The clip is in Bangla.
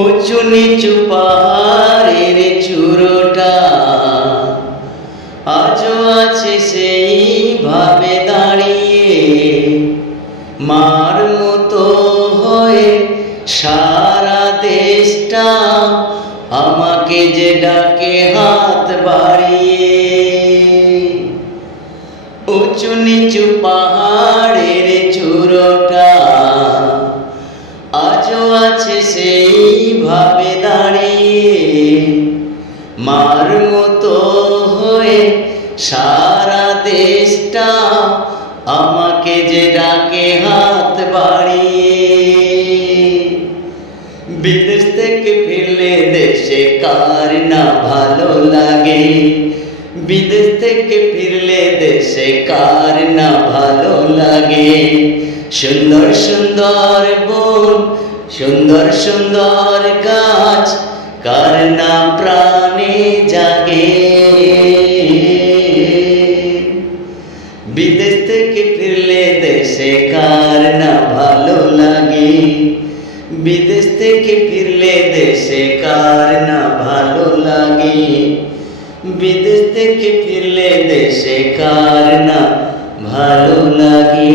উঁচু নিচু পাহাড়ের চূড়োটা আজও আছে সেই ভাবে দাঁড়িয়ে, মার মতো হয়ে সারা দেশটা আমাকে যে ডাকে হাত বাড়িয়ে। উঁচু নিচু পাহাড়ের চূড়োটা আজও আছে সেই ভাবে দাঁড়িয়ে, মার মতো হয়ে সারা দেশটা আমাকে যে ডাকে হাত বাড়িয়ে। বিদেশ থেকে ফিরলে দেশে কার না ভালো লাগে, বিদেশ থেকে ফিরলে দেশে কার না ভালো লাগে। সুন্দর সুন্দর বন, সুন্দর সুন্দর গাছ, কার না প্রাণে জাগে। বিদেশ থেকে ফিরলে দেশে কার না ভালো লাগে, বিদেশ থেকে ফিরলে দেশে কার না ভালো লাগে, বিদেশ থেকে ফিরলে দেশে কার না ভালো লাগে।